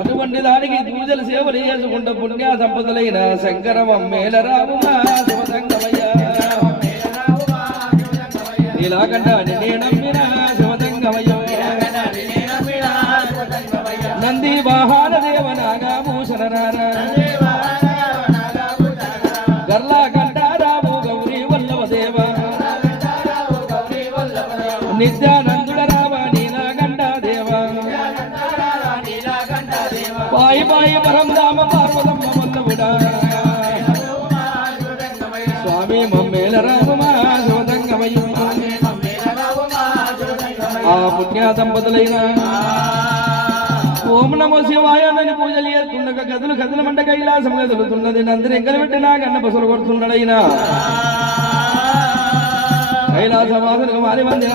అటువంటి దానికి పూజలు సేవలు చేసుకుంటూ పుణ్య సంపదలైన శంకరమమ్మేల రాముమా శివసంగమయ్య ఇలాగంట నిన్నే నమ్మిన శివసంగమయ్య నంది వాహన దేవ నాగభూషణ గర్లా గంట రాము గౌరీ వల్లభ దేవ నిత్యానందుడ రామ నీలగండ దేవ పాయి పాయి పరం రామ పార్వతమ్మ వల్లభుడా స్వామి మమ్మేల రామమా శివసంగమయ్య ఆ పుణ్య దంపతులైన ఓం నమో శివాయ అని పూజలు చేస్తుండగా గదులు గదులు మంట కైలాసం కదులుతున్నది నందిని ఎంకలు పెట్టినా గన్న బసలు కొడుతున్నాడైనా కైలాస వాసులకు మారి మంది